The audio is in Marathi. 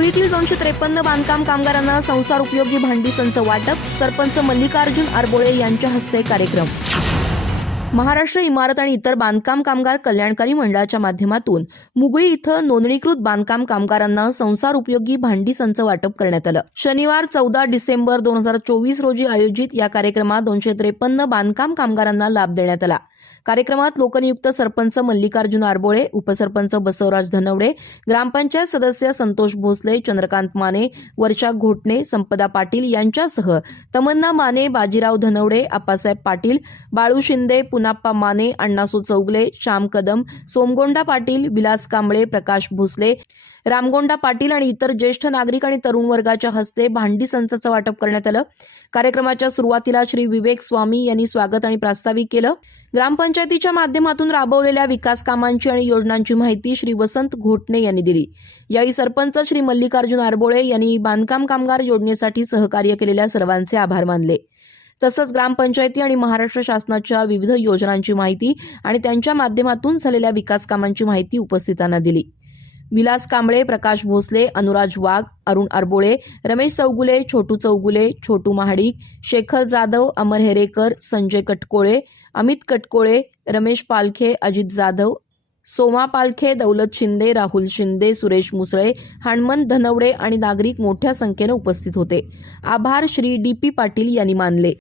मुगळीतील दोनशे त्रेपन्न बांधकाम कामगारांना संसार उपयोगी भांडी संच वाटप सरपंच मल्लिकार्जुन आरबोळे यांच्या हस्ते कार्यक्रम. महाराष्ट्र इमारत आणि इतर बांधकाम कामगार कल्याणकारी मंडळाच्या माध्यमातून मुगळी इथं नोंदणीकृत बांधकाम कामगारांना संसार उपयोगी भांडी संच वाटप करण्यात आलं. शनिवार चौदा डिसेंबर दोन हजार चोवीस रोजी आयोजित या कार्यक्रमात दोनशे त्रेपन्न बांधकाम कामगारांना लाभ देण्यात आला. कार्यक्रमात लोकनियुक्त सरपंच मल्लिकार्जुन आरबोळे उपसरपंच बसवराज धनवडे ग्रामपंचायत सदस्य संतोष भोसले चंद्रकांत माने वर्षा घोटणे संपदा पाटील यांच्यासह तमन्ना माने बाजीराव धनवडे आप्पासाहेब पाटील बाळू शिंदे पुनाप्पा माने अण्णासू चौगले श्याम कदम सोमगोंडा पाटील विलास कांबळे प्रकाश भोसले रामगोंडा पाटील आणि इतर ज्येष्ठ नागरिक आणि तरुण वर्गाच्या हस्ते भांडी संचाचं वाटप करण्यात आलं. कार्यक्रमाच्या सुरुवातीला श्री विवेक स्वामी यांनी स्वागत आणि प्रास्ताविक केलं. ग्रामपंचायतीच्या माध्यमातून राबवलेल्या विकास कामांची आणि योजनांची माहिती श्री वसंत घोटणे यांनी दिली. यावेळी सरपंच श्री मल्लिकार्जुन आरबोळे यांनी बांधकाम कामगार योजनेसाठी सहकार्य केलेल्या सर्वांचे आभार मानले. तसंच ग्रामपंचायती आणि महाराष्ट्र शासनाच्या विविध योजनांची माहिती आणि त्यांच्या माध्यमातून झालेल्या विकास कामांची माहिती उपस्थितांना दिली. विलास कांबळे प्रकाश भोसले अनुराज वाघ अरुण अरबोळे रमेश चौगुले छोटू चौगुले छोटू महाडिक शेखर जाधव अमर हेरेकर संजय कटकोळे अमित कटकोळे रमेश पालखे अजित जाधव सोमा पालखे दौलत शिंदे राहुल शिंदे सुरेश मुसळे हणमंत धनवडे आणि नागरिक मोठ्या संख्येनं उपस्थित होते. आभार श्री डी पी पाटील यांनी मानले.